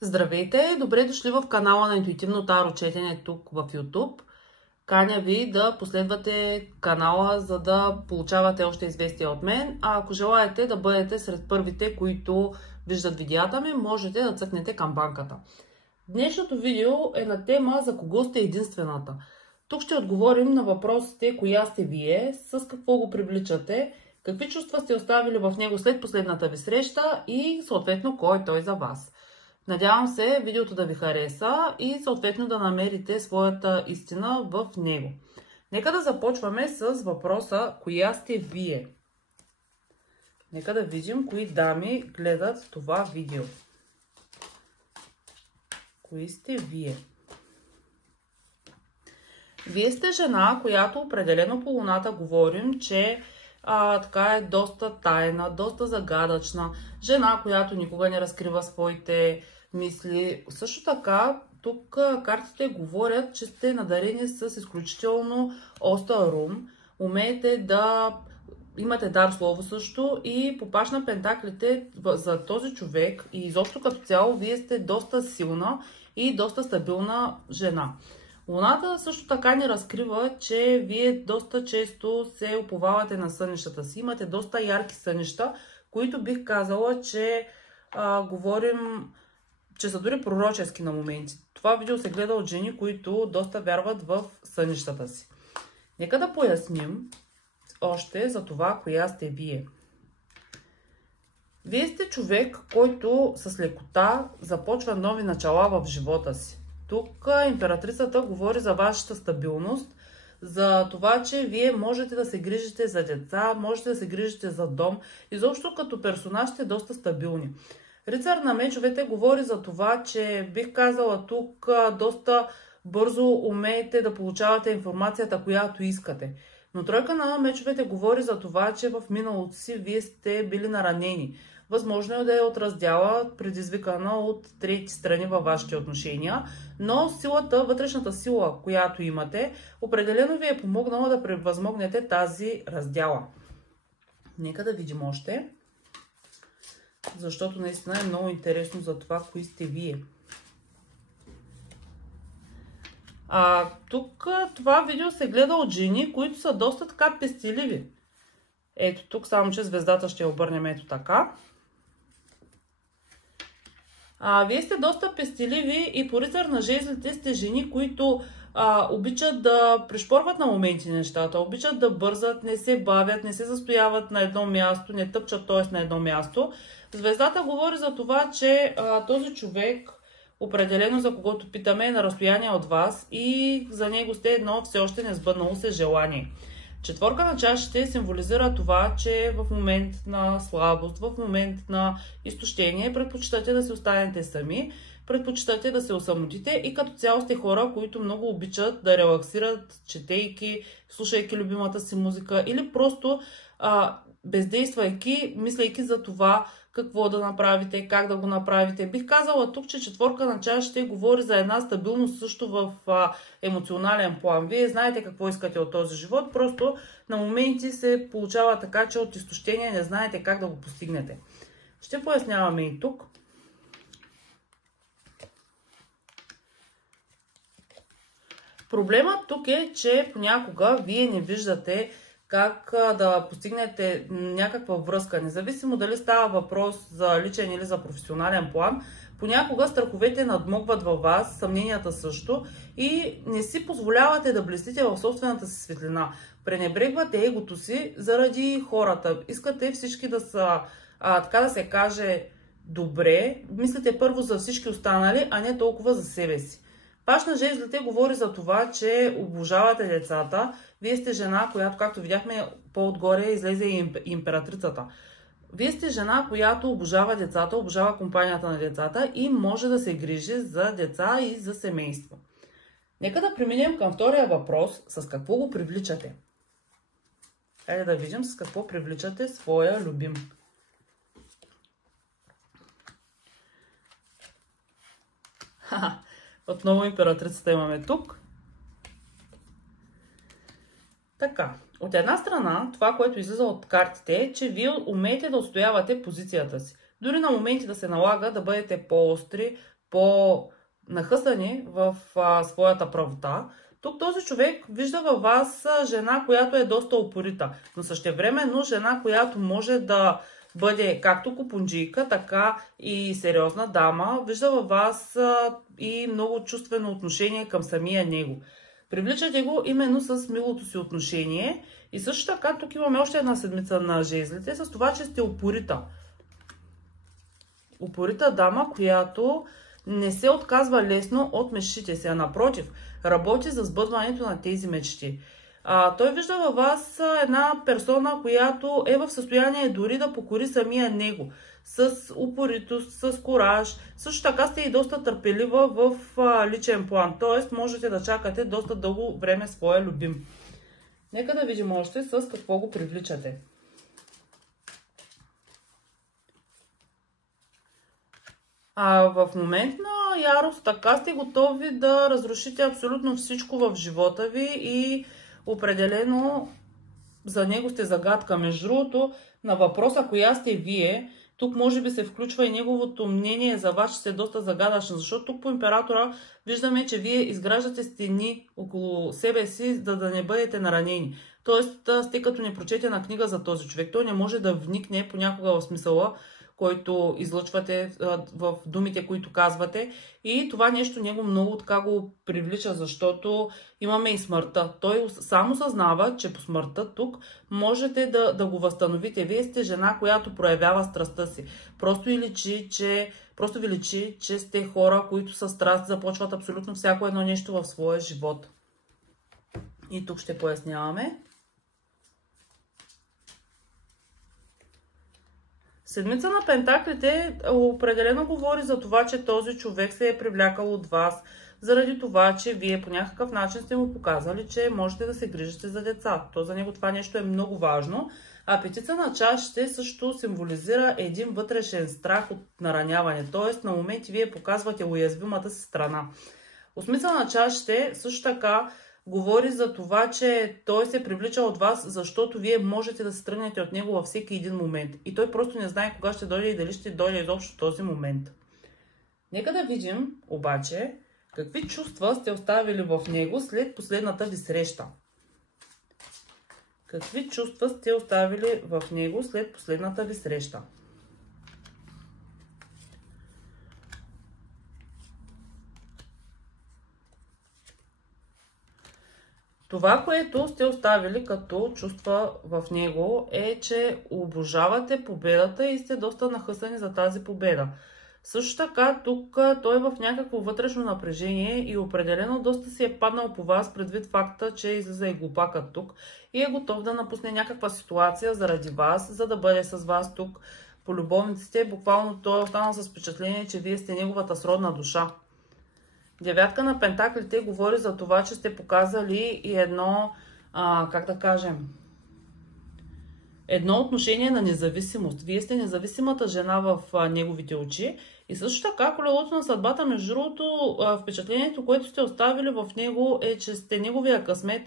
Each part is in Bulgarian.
Здравейте! Добре дошли в канала на Интуитивно таро четене тук в YouTube. Каня ви да последвате канала, за да получавате още известия от мен. А ако желаете да бъдете сред първите, които виждат видеята ми, можете да цъкнете камбанката. Днешното видео е на тема за кого сте единствената. Тук ще отговорим на въпросите коя сте вие, с какво го привличате, какви чувства сте оставили в него след последната ви среща и съответно кой е той за вас. Надявам се видеото да ви хареса и съответно да намерите своята истина в него. Нека да започваме с въпроса коя сте вие. Нека да видим кои дами гледат това видео. Кои сте вие? Вие сте жена, която определено по луната говорим, че така е доста тайна, доста загадъчна. Жена, която никога не разкрива своите мисли. Също така, тук картите говорят, че сте надарени с изключително остър ум. Умеете да имате дар слово също и по паш на пентаклите за този човек и изобщо като цяло вие сте доста силна и доста стабилна жена. Луната също така ни разкрива, че вие доста често се уповавате на сънищата си. Имате доста ярки сънища, които бих казала, че говорим, че са дори пророчески на моменти. Това видео се гледа от жени, които доста вярват в сънищата си. Нека да поясним още за това, коя сте вие. Вие сте човек, който с лекота започва нови начала в живота си. Тук императрицата говори за вашата стабилност, за това, че вие можете да се грижите за деца, можете да се грижите за дом. Изобщо като персонаж сте доста стабилни. Рицар на мечовете говори за това, че бих казала тук доста бързо умеете да получавате информацията, която искате. Но тройка на мечовете говори за това, че в миналото си вие сте били наранени. Възможно е да е от раздяла, предизвикана от трети страни във вашите отношения, но силата, вътрешната сила, която имате, определено ви е помогнала да превъзмогнете тази раздяла. Нека да видим още, защото наистина е много интересно за това, кои сте вие. Тук това видео се гледа от жени, които са доста така пестеливи. Ето тук, само че звездата ще я обърнем ето така. Вие сте доста пестеливи и по рицар на жезлите сте жени, които обичат да пришпорват на моменти нещата, обичат да бързат, не се бавят, не се застояват на едно място, не тъпчат т.е. на едно място. Звездата говори за това, че този човек, определено за когото питаме, е на разстояние от вас и за него сте едно все още несбъднало се желание. Четворка на чашите символизира това, че в момент на слабост, в момент на изтощение предпочитате да се останете сами, предпочитате да се осамотите и като цяло сте хора, които много обичат да релаксират, четейки, слушайки любимата си музика или просто бездействайки, мислейки за това какво да направите, как да го направите. Бих казала тук, че четворка на чашите говори за една стабилност също в емоционален план. Вие знаете какво искате от този живот, просто на моменти се получава така, че от изтощение не знаете как да го постигнете. Ще поясняваме и тук. Проблемът тук е, че понякога вие не виждате как да постигнете някаква връзка, независимо дали става въпрос за личен или за професионален план. Понякога страховете надмогват във вас, съмненията също и не си позволявате да блестите в собствената си светлина. Пренебрегвате егото си заради хората. Искате всички да са, така да се каже, добре. Мислите първо за всички останали, а не толкова за себе си. Паш на жезлите говори за това, че обожавате децата. Вие сте жена, която, както видяхме, по-отгоре излезе и императрицата. Вие сте жена, която обожава децата, обожава компанията на децата и може да се грижи за деца и за семейство. Нека да преминем към втория въпрос. С какво го привличате? Хайде да видим с какво привличате своя любим. Отново императрицата имаме тук. Така, от една страна, това, което излиза от картите е, че вие умеете да отстоявате позицията си. Дори на моменти да се налага да бъдете по-остри, по-нахъсани в своята правота, тук този човек вижда във вас жена, която е доста упорита, но същевременно жена, която може да бъде както купунджийка, така и сериозна дама, вижда във вас и много чувствено отношение към самия него. Привличате го именно с милото си отношение и също така тук имаме още една седмица на жезлите с това, че сте упорита. Упорита дама, която не се отказва лесно от мечтите си, а напротив, работи за сбъдването на тези мечти. Той вижда във вас една персона, която е в състояние дори да покори самия него, с упоритост, с кураж. Също така сте и доста търпелива в личен план, т.е. можете да чакате доста дълго време своя любим. Нека да видим още с какво го привличате. В момент на ярост така сте готови да разрушите абсолютно всичко в живота ви и определено за него сте загадка. Между другото, на въпроса коя сте вие, тук може би се включва и неговото мнение за вас, че сте доста загадъчна, защото тук по императора виждаме, че вие изграждате стени около себе си, за да не бъдете наранени. Тоест сте като непрочетена книга за този човек. Той не може да вникне понякога в смисъла, който излъчвате в думите, които казвате. И това нещо него много така го привлича, защото имаме и смъртта. Той само съзнава, че по смъртта тук можете да го възстановите. Вие сте жена, която проявява страстта си. Просто ви личи, че сте хора, които със страст започват абсолютно всяко едно нещо в своя живот. И тук ще поясняваме. Седмица на пентаклите определено говори за това, че този човек се е привлякал от вас, заради това, че вие по някакъв начин сте му показали, че можете да се грижите за деца. То за него това нещо е много важно. А петица на чашите също символизира един вътрешен страх от нараняване. Т.е. на моменти вие показвате уязвимата си страна. Осмица на чашите също така говори за това, че той се привлича от вас, защото вие можете да се тръгнете от него във всеки един момент. И той просто не знае кога ще дойде и дали ще дойде изобщо този момент. Нека да видим обаче какви чувства сте оставили в него след последната ви среща. Какви чувства сте оставили в него след последната ви среща? Това, което сте оставили като чувства в него е, че обожавате победата и сте доста нахъсани за тази победа. Също така, тук той е в някакво вътрешно напрежение и определено доста си е паднал по вас предвид факта, че излиза и глупакът тук и е готов да напусне някаква ситуация заради вас, за да бъде с вас тук по любовниците. Буквално той е останал с впечатление, че вие сте неговата сродна душа. Девятка на пентаклите говори за това, че сте показали и едно, как да кажем, едно отношение на независимост. Вие сте независимата жена в неговите очи. И също така колелото на съдбата, между другото, впечатлението, което сте оставили в него е, че сте неговия късмет.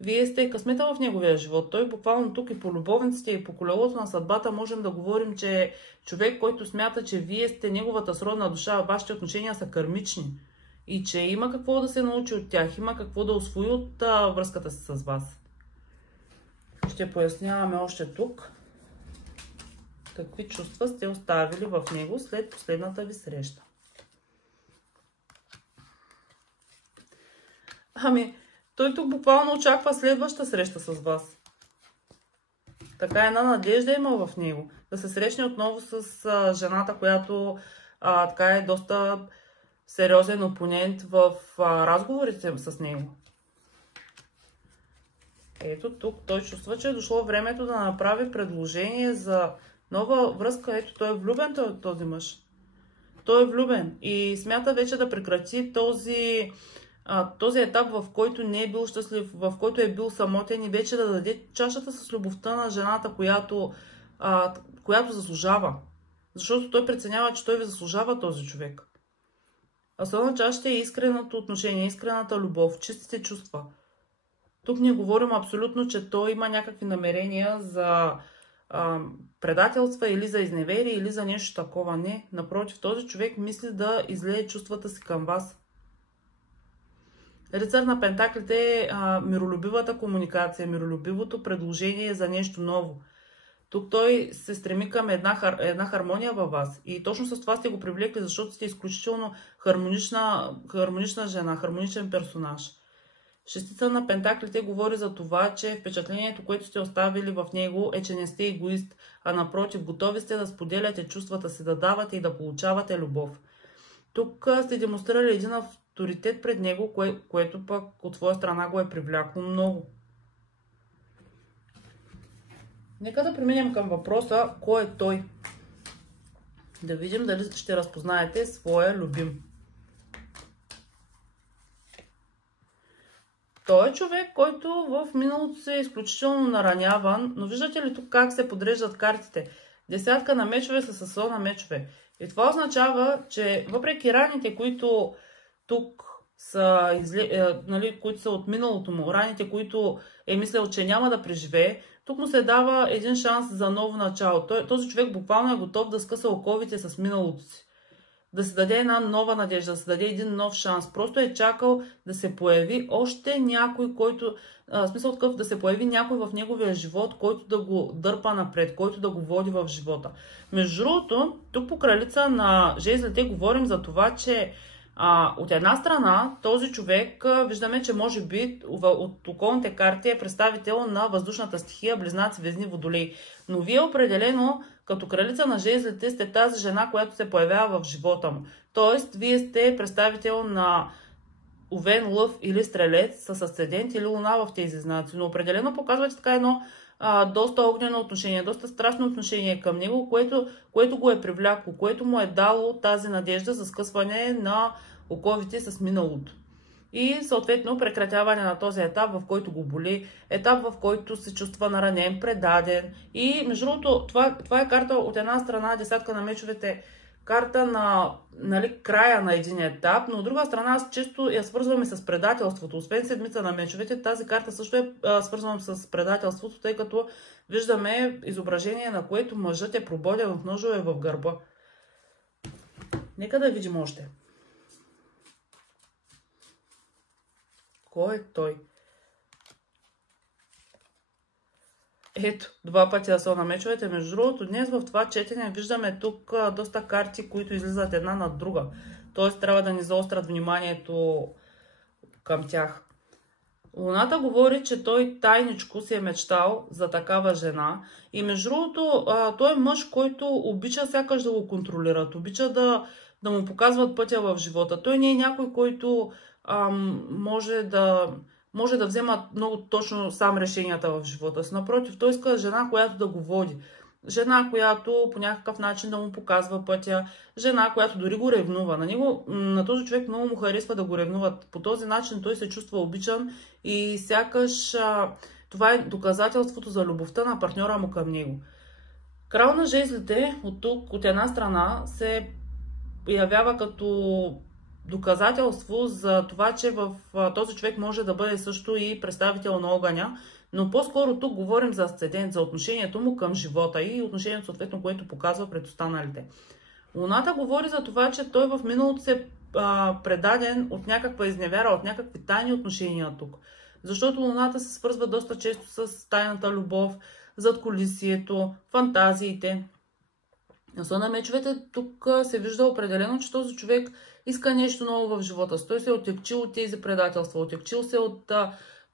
Вие сте късмета в неговия живот. Той буквално тук и по любовниците, и по колелото на съдбата можем да говорим, че е човек, който смята, че вие сте неговата сродна душа, вашите отношения са кармични. И че има какво да се научи от тях, има какво да усвои от връзката си с вас. Ще поясняваме още тук какви чувства сте оставили в него след последната ви среща. Той тук буквално очаква следваща среща с вас. Така една надежда има в него. Да се срещне отново с жената, която така е доста сериозен опонент в разговорите с него. Ето тук той чувства, че е дошло времето да направи предложение за нова връзка. Ето той е влюбен, този мъж. Той е влюбен и смята вече да прекрати този етап, в който не е бил щастлив, в който е бил самотен и вече да даде чашата с любовта на жената, която заслужава. Защото той преценява, че той ви заслужава този човек. А солна чашата е искреното отношение, искрената любов, чистите чувства. Тук не говорим абсолютно, че той има някакви намерения за предателства или за изневерие или за нещо такова. Не, напротив, този човек мисли да излее чувствата си към вас. Рицар на пентаклите е миролюбивата комуникация, миролюбивото предложение за нещо ново. Тук той се стреми към една хармония във вас. И точно с това сте го привлекли, защото сте изключително хармонична жена, хармоничен персонаж. Шестица на пентаклите говори за това, че впечатлението, което сте оставили в него, е, че не сте егоист, а напротив, готови сте да споделяте чувствата си, да давате и да получавате любов. Тук сте демонстрирали един авторитет пред него, което пък от своя страна го е привлякло много. Нека да преминем към въпроса, кой е той? Да видим дали ще разпознаете своя любим. Той е човек, който в миналото се е изключително нараняван, но виждате ли тук как се подреждат картите? Десятка на мечове с асо на мечове. И това означава, че въпреки раните, които тук са, които са от миналото му, раните, които е мислил, че няма да преживее, тук му се дава един шанс за ново начало. Този човек буквално е готов да скъса оковите с миналото си. Да се даде една нова надежда, да се даде един нов шанс. Просто е чакал да се появи още някой, който, смисъл такъв, да се появи някой в неговия живот, който да го дърпа напред, който да го води в живота. Между другото, тук по кралица на жезлите говорим за това, че от една страна този човек виждаме, че може би от околните карти е представител на въздушната стихия, близнаци, везни, водолей. Но вие определено като кралица на жезлите сте тази жена, която се появява в живота му. Тоест, вие сте представител на Овен, Лъв или Стрелец с асцендент или Луна в тези знаци. Но определено показвате така едно доста огнено отношение, доста страстно отношение към него, което го е привлякло, което му е дало тази надежда за скъсване на оковите с миналото. И съответно прекратяване на този етап, в който го боли, етап, в който се чувства наранен, предаден. И между другото, това е карта от една страна, десятка на мечовете, карта на края на един етап, но от друга страна аз често я свързваме с предателството. Освен седмица на мечовете, тази карта също е свързвам с предателството, тъй като виждаме изображение, на което мъжът е прободен от ножове в гърба. Нека да видим още. Кой е той? Ето, два пъти асо на мечовете. Между другото, днес в това четене виждаме тук доста карти, които излизат една над друга. Тоест трябва да ни заострят вниманието към тях. Луната говори, че той тайничко си е мечтал за такава жена. И между другото, той е мъж, който обича сякаш да го контролират, обича да му показват пътя в живота. Той не е някой, който може да взема много точно сам решенията в живота си. Напротив, той иска жена, която да го води. Жена, която по някакъв начин да му показва пътя. Жена, която дори го ревнува. На този човек много му харесва да го ревнуват. По този начин той се чувства обичан и сякаш това е доказателството за любовта на партньора му към него. Крал на жезлите от тук, от една страна, се явява като доказателство за това, че в този човек може да бъде също и представител на огъня, но по-скоро тук говорим за асцендент, за отношението му към живота и отношението съответно, което показва пред останалите. Луната говори за това, че той в миналото се е предаден от някаква изневяра, от някакви тайни отношения тук. Защото Луната се свързва доста често с тайната любов, задкулисието, фантазиите. Асо на мечовете тук се вижда определено, че този човек иска нещо ново в живота си. Той се е отекчил от тези предателства, отекчил се от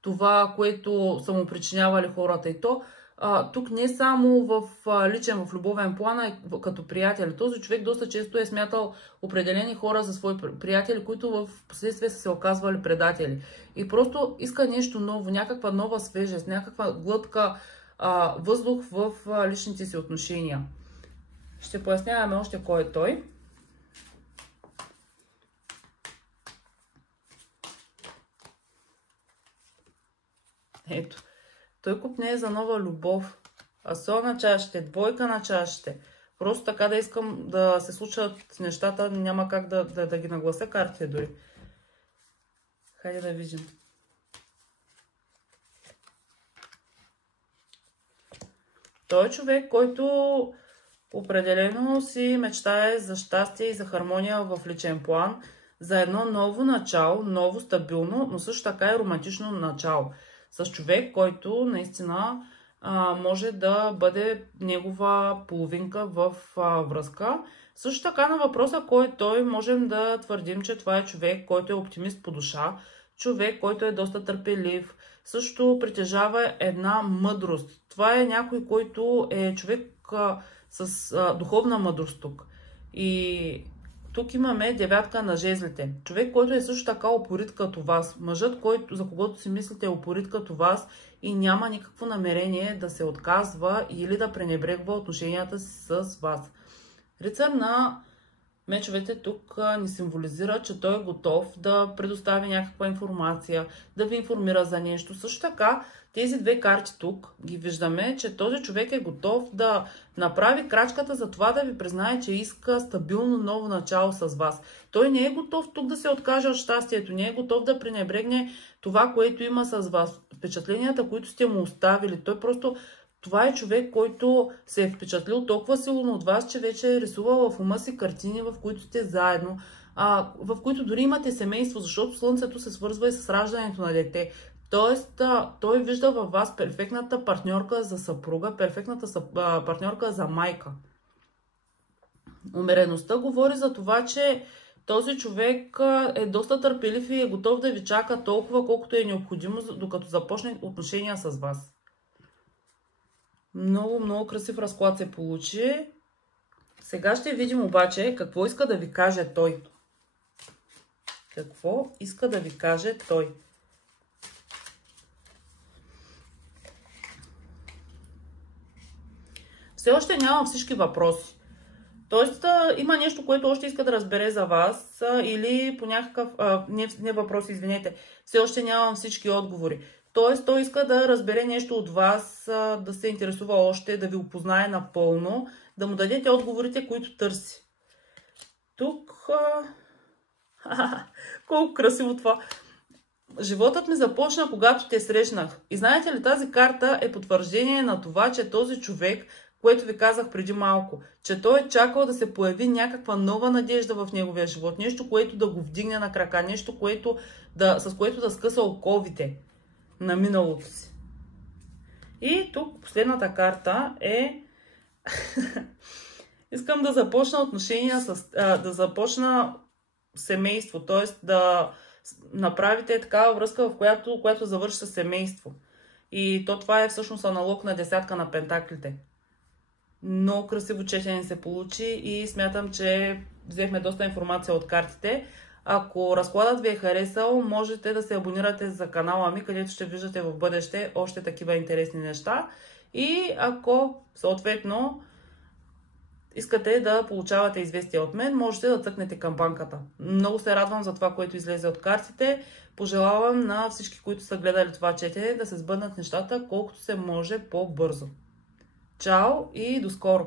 това, което са му причинявали хората. И то тук не само в личен, в любовен план, а като приятели. Този човек доста често е смятал определени хора за свои приятели, които в последствие са се оказвали предатели. И просто иска нещо ново, някаква нова свежест, някаква глътка въздух в личните си отношения. Ще поясняваме още кой е той. Ето, той купне за нова любов. Асо на чашите, двойка на чашите. Просто така да искам да се случат нещата, няма как да ги наглася картите дори. Хайде да видим. Той е човек, който определено си мечтае за щастие и за хармония в личен план, за едно ново начало, ново стабилно, но също така и романтично начало. С човек, който наистина може да бъде негова половинка в връзка. Също така на въпроса кой е той, можем да твърдим, че това е човек, който е оптимист по душа, човек, който е доста търпелив, също притежава една мъдрост. Това е някой, който е човек с духовна мъдрост тук. И тук имаме девятка на жезлите. Човек, който е също така упорит като вас. Мъжът, за когото си мислите е упорит като вас и няма никакво намерение да се отказва или да пренебрегва отношенията си с вас. Рицар на мечовете тук ни символизира, че той е готов да предостави някаква информация, да ви информира за нещо. Също така, тези две карти тук ги виждаме, че този човек е готов да направи крачката за това да ви признае, че иска стабилно ново начало с вас. Той не е готов тук да се откаже от щастието, не е готов да пренебрегне това, което има с вас, впечатленията, които сте му оставили. Той просто... Това е човек, който се е впечатлил толкова силно от вас, че вече е рисувал в ума си картини, в които сте заедно, в които дори имате семейство, защото Слънцето се свързва и с раждането на дете. Тоест, той вижда във вас перфектната партньорка за съпруга, перфектната партньорка за майка. Умереността говори за това, че този човек е доста търпелив и е готов да ви чака толкова, колкото е необходимо, докато започне отношения с вас. Много, много красив разклад се получи. Сега ще видим обаче какво иска да ви каже той. Какво иска да ви каже той? Все още нямам всички въпроси. Тоест, има нещо, което още иска да разбере за вас или по някакъв... не въпроси, извинете. Все още нямам всички отговори. Тоест, той иска да разбере нещо от вас, да се интересува още, да ви опознае напълно, да му дадете отговорите, които търси. Тук... Колко красиво това! Животът ми започна, когато те срещнах. И знаете ли, тази карта е потвърждение на това, че този човек, което ви казах преди малко, че той е чакал да се появи някаква нова надежда в неговия живот, нещо, което да го вдигне на крака, нещо, с което да скъса оковите на миналото си. И тук последната карта е... Искам да започна отношения да започна семейство, т.е. да направите такава връзка, в която завърши с семейство. И това е всъщност аналог на десятка на пентаклите. Много красиво четене се получи и смятам, че взехме доста информация от картите. Ако разкладът ви е харесал, можете да се абонирате за канала ми, където ще виждате в бъдеще още такива интересни неща. И ако съответно искате да получавате известия от мен, можете да цъкнете камбанката. Много се радвам за това, което излезе от картите. Пожелавам на всички, които са гледали това четене, да се сбъднат нещата колкото се може по-бързо. Чао и до скоро!